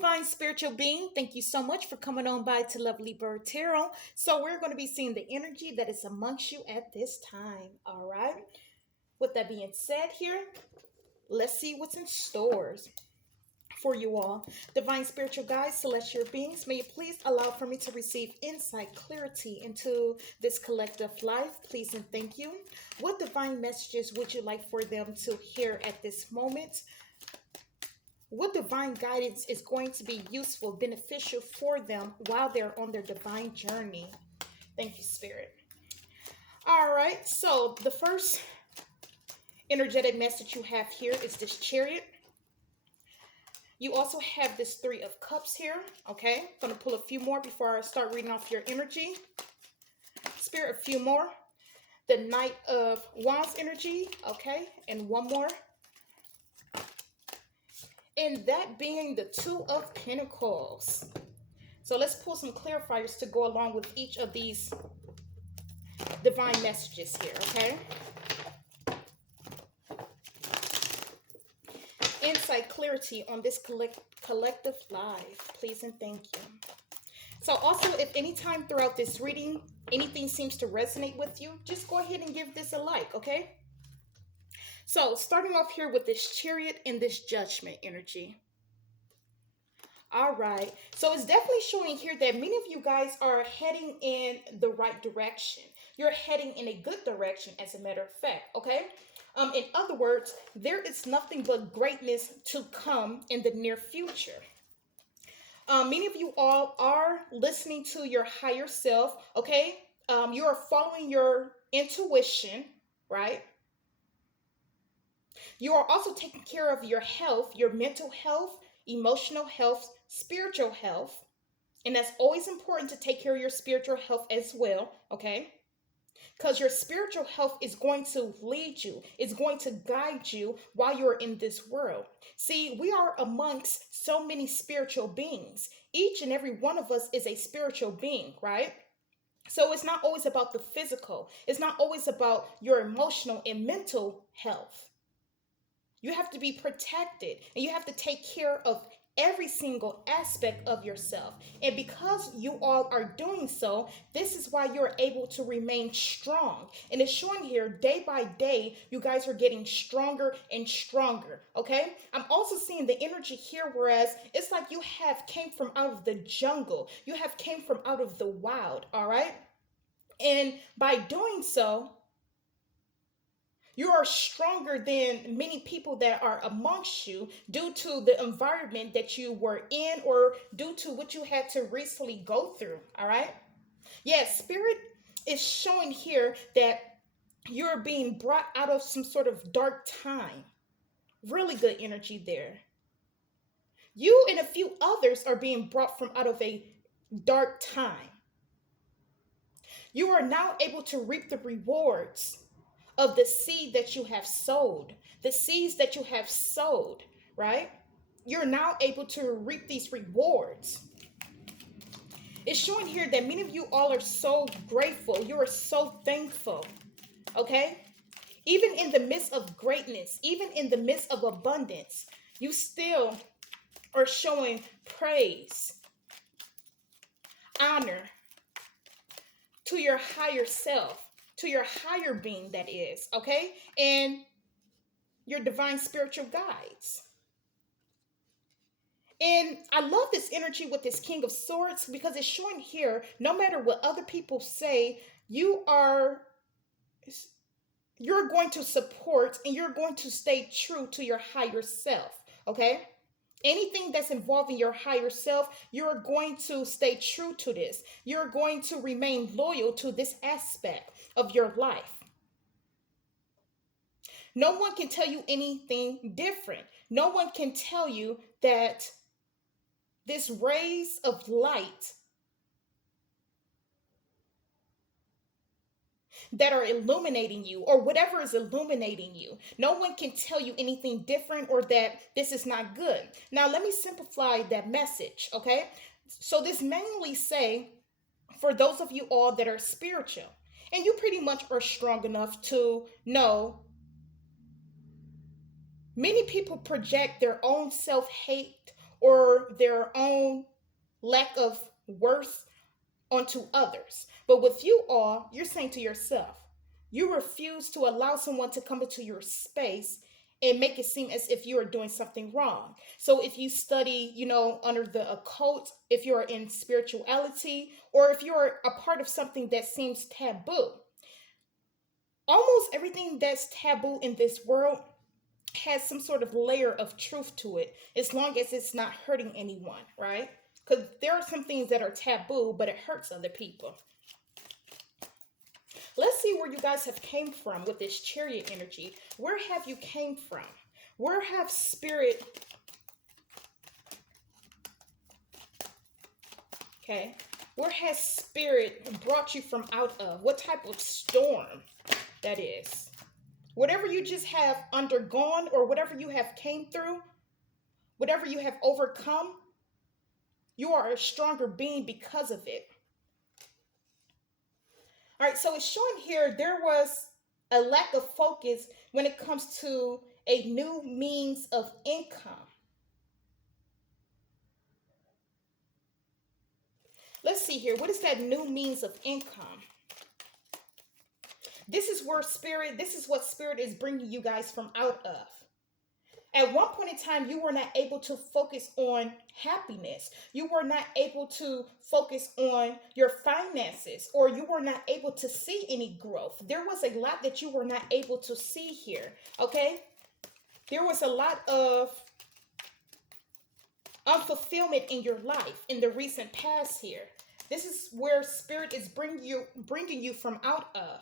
divine spiritual being. Thank you so much for coming on by to Lovely Bird Tarot. So, we're going to be seeing the energy that is amongst you at this time. All right. With that being said, here, let's see what's in stores for you all. Divine spiritual guides, celestial beings, may you please allow for me to receive insight, clarity into this collective life. Please and thank you. What divine messages would you like for them to hear at this moment? What divine guidance is going to be useful, beneficial for them while they're on their divine journey? Thank you, Spirit. All right, so the first energetic message you have here is this Chariot. You also have this Three of Cups here, okay? I'm going to pull a few more before I start reading off your energy. Spirit, a few more. The Knight of Wands energy, okay? And one more. And that being the Two of Pentacles. So let's pull some clarifiers to go along with each of these divine messages here, okay? Insight, clarity on this collective life, please and thank you. So also, if anytime throughout this reading, anything seems to resonate with you, just go ahead and give this a like, okay? So starting off here with this Chariot and this Judgment energy. All right, so it's definitely showing here that many of you guys are heading in the right direction. You're heading in a good direction, as a matter of fact, okay? In other words, there is nothing but greatness to come in the near future. Many of you all are listening to your higher self, okay? You are following your intuition, right? You are also taking care of your health, your mental health, emotional health, spiritual health. And that's always important to take care of your spiritual health as well, okay? Because your spiritual health is going to lead you, it's going to guide you while you're in this world. See, we are amongst so many spiritual beings. Each and every one of us is a spiritual being, right? So it's not always about the physical, it's not always about your emotional and mental health. You have to be protected and you have to take care of every single aspect of yourself. And because you all are doing so, this is why you're able to remain strong. And it's showing here day by day, you guys are getting stronger and stronger. Okay. I'm also seeing the energy here, whereas it's like you have came from out of the jungle. You have came from out of the wild. All right. And by doing so, you are stronger than many people that are amongst you due to the environment that you were in or due to what you had to recently go through. All right. Yes, Spirit is showing here that you're being brought out of some sort of dark time. Really good energy there. You and a few others are being brought from out of a dark time. You are now able to reap the rewards of the seed that you have sowed, the seeds that you have sowed, right? You're now able to reap these rewards. It's showing here that many of you all are so grateful. You are so thankful, okay? Even in the midst of greatness, even in the midst of abundance, you still are showing praise, honor to your higher self, to your higher being, that is, okay? And your divine spiritual guides. And I love this energy with this King of Swords because it's showing here, no matter what other people say, you're going to support and you're going to stay true to your higher self, okay? Anything that's involving your higher self, you're going to stay true to this. You're going to remain loyal to this aspect of your life. No one can tell you anything different. No one can tell you that this rays of light that are illuminating you or whatever is illuminating you, no one can tell you anything different or that this is not good. Now, let me simplify that message, okay? So this mainly say, for those of you all that are spiritual, and you pretty much are strong enough to know many people project their own self-hate or their own lack of worth onto others. But with you all, you're saying to yourself, you refuse to allow someone to come into your space and make it seem as if you are doing something wrong. So if you study, under the occult, if you're in spirituality, or if you're a part of something that seems taboo, almost everything that's taboo in this world has some sort of layer of truth to it, as long as it's not hurting anyone, right? Because there are some things that are taboo, but it hurts other people. Let's see where you guys have came from with this Chariot energy. Where have you came from? Where have spirit... Okay. Where has spirit brought you from out of? What type of storm that is? Whatever you just have undergone, or whatever you have came through, whatever you have overcome, you are a stronger being because of it. All right, so it's showing here there was a lack of focus when it comes to a new means of income. Let's see here. What is that new means of income? This is what spirit is bringing you guys from out of. At one point in time, you were not able to focus on happiness. You were not able to focus on your finances, or you were not able to see any growth. There was a lot that you were not able to see here, okay? There was a lot of unfulfillment in your life in the recent past here. This is where spirit is bringing you from out of.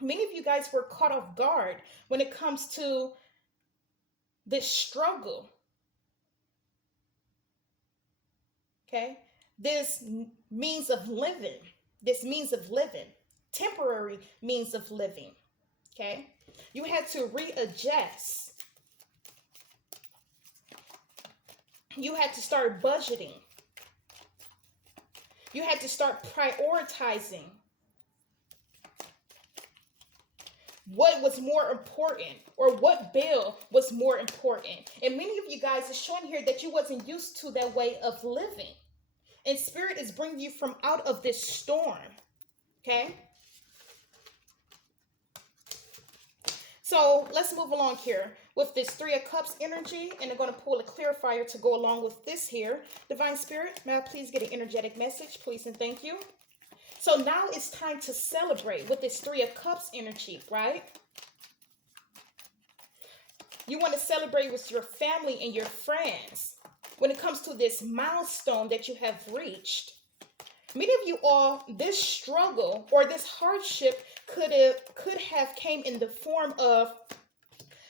Many of you guys were caught off guard when it comes to this struggle. Okay? This means of living, temporary means of living. Okay? You had to readjust. You had to start budgeting. You had to start prioritizing what was more important, or what bill was more important. And many of you guys, it's showing here that you wasn't used to that way of living. And spirit is bringing you from out of this storm. Okay? So let's move along here with this Three of Cups energy. And I'm going to pull a clarifier to go along with this here. Divine Spirit, may I please get an energetic message, please and thank you. So now it's time to celebrate with this Three of Cups energy, right? You want to celebrate with your family and your friends when it comes to this milestone that you have reached. Many of you all, this struggle or this hardship could have came in the form of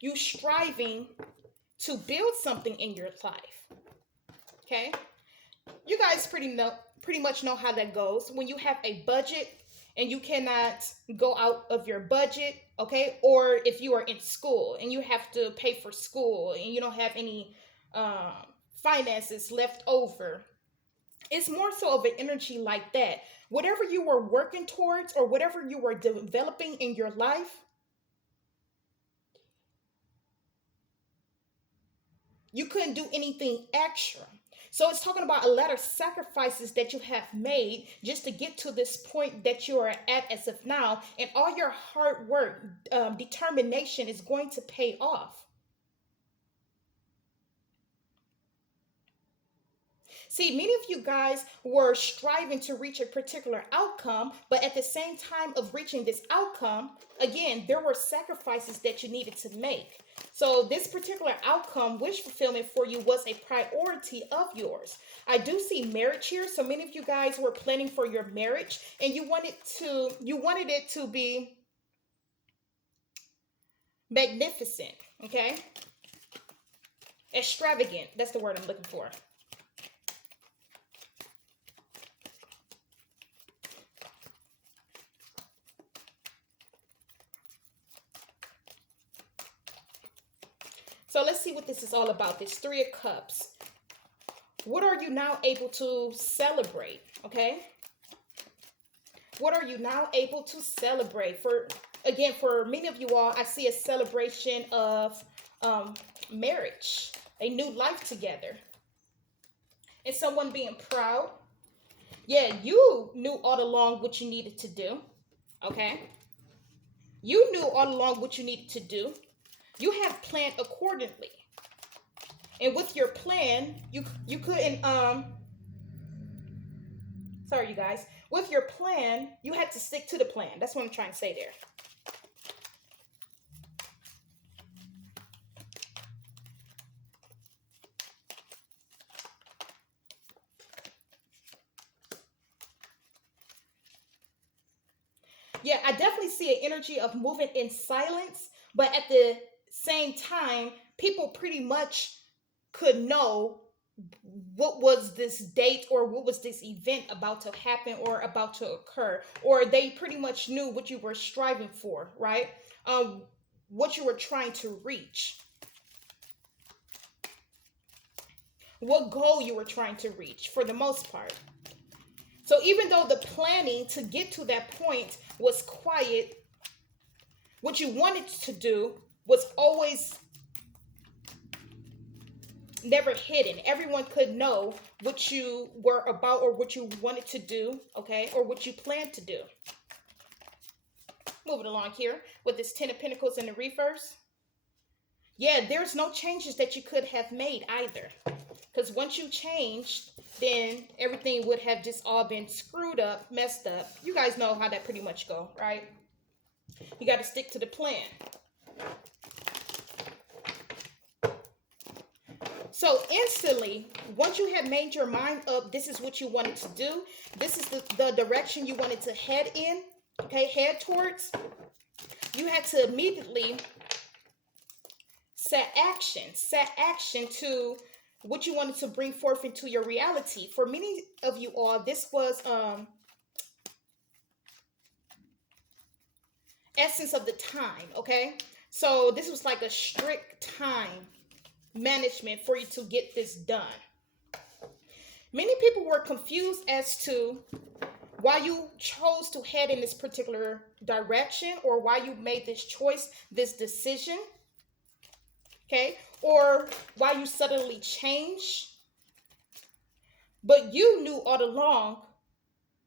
you striving to build something in your life. Okay? You guys pretty much know how that goes. When you have a budget and you cannot go out of your budget, okay? Or if you are in school and you have to pay for school and you don't have any finances left over. It's more so of an energy like that. Whatever you were working towards or whatever you were developing in your life, you couldn't do anything extra. So it's talking about a lot of sacrifices that you have made just to get to this point that you are at as of now. And all your hard work, determination is going to pay off. See, many of you guys were striving to reach a particular outcome, but at the same time of reaching this outcome, again, there were sacrifices that you needed to make. So this particular outcome, wish fulfillment for you, was a priority of yours. I do see marriage here. So many of you guys were planning for your marriage and you wanted it to be magnificent, okay? Extravagant. That's the word I'm looking for. So let's see what this is all about, this Three of Cups. What are you now able to celebrate, okay? What are you now able to celebrate? For many of you all, I see a celebration of marriage, a new life together. someone being proud. Yeah, you knew all along what you needed to do. Okay? You knew all along what you needed to do. You have planned accordingly. And with your plan, you couldn't sorry you guys. With your plan, you had to stick to the plan. That's what I'm trying to say there. Yeah, I definitely see an energy of moving in silence, but at the same time, people pretty much could know what was this date or what was this event about to happen or about to occur, or they pretty much knew what you were striving for, right? um what you were trying to reach, what goal you were trying to reach for the most part. So even though the planning to get to that point was quiet, what you wanted to do was always never hidden. Everyone could know what you were about or what you wanted to do, okay, or what you planned to do. Moving along here with this Ten of Pentacles in the reverse. Yeah, there's no changes that you could have made either. Because once you changed, then everything would have just all been screwed up, messed up. You guys know how that pretty much go, right? You got to stick to the plan. So instantly, once you have made your mind up, this is what you wanted to do. This is the direction you wanted to head in, okay, head towards. You had to immediately set action to what you wanted to bring forth into your reality. For many of you all, this was essence of the time, okay? So this was like a strict time management for you to get this done. Many people were confused as to why you chose to head in this particular direction, or why you made this choice, this decision, okay, or why you suddenly changed. But you knew all along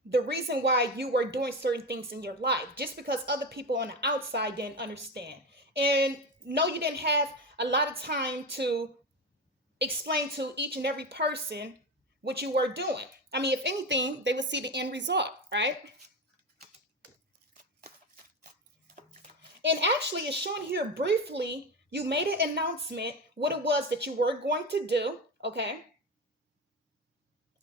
the reason why you were doing certain things in your life, just because other people on the outside didn't understand. And no, you didn't have a lot of time to explain to each and every person what you were doing. I mean, if anything, they would see the end result, right? And actually, it's shown here briefly, you made an announcement what it was that you were going to do, okay?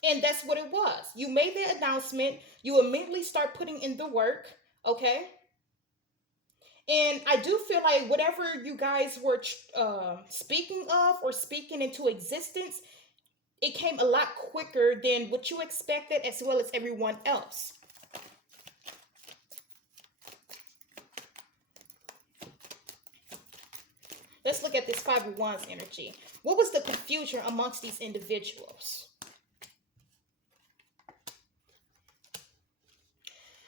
And that's what it was. You made the announcement, you immediately start putting in the work, okay? And I do feel like whatever you guys were speaking of or speaking into existence, it came a lot quicker than what you expected, as well as everyone else. Let's look at this Five of Wands energy. What was the confusion amongst these individuals?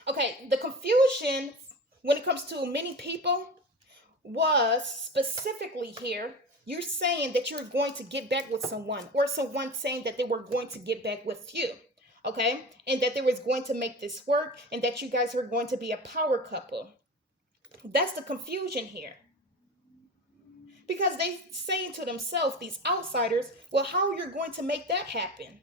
Okay, the confusion when it comes to many people was specifically here, you're saying that you're going to get back with someone, or someone saying that they were going to get back with you, okay? And that they was going to make this work, and that you guys were going to be a power couple. That's the confusion here. Because they saying to themselves, these outsiders, well, how are you going to make that happen?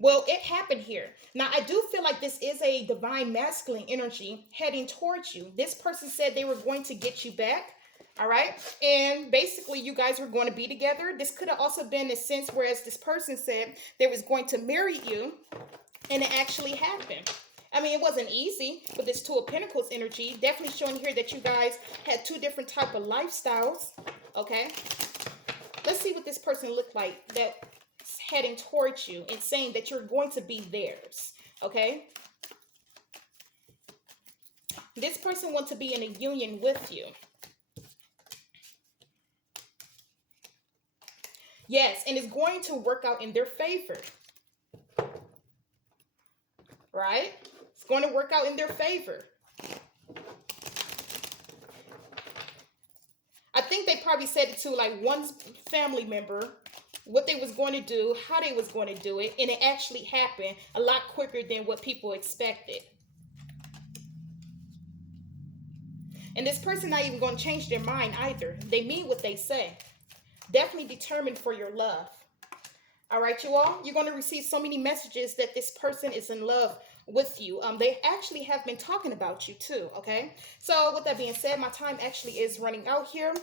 Well, it happened here. Now, I do feel like this is a divine masculine energy heading towards you. This person said they were going to get you back, all right? And basically, you guys were going to be together. This could have also been a sense whereas this person said they was going to marry you, and it actually happened. I mean, it wasn't easy, but this Two of Pentacles energy definitely showing here that you guys had two different type of lifestyles, okay? Let's see what this person looked like that heading towards you and saying that you're going to be theirs, okay? This person wants to be in a union with you. Yes, and it's going to work out in their favor, right? It's going to work out in their favor. I think they probably said it to like one family member what they was going to do, how they was going to do it, and it actually happened a lot quicker than what people expected. And this person not even going to change their mind either. They mean what they say. Definitely determined for your love. All right, you all, you're going to receive so many messages that this person is in love with you. They actually have been talking about you too, okay? So with that being said, my time actually is running out here.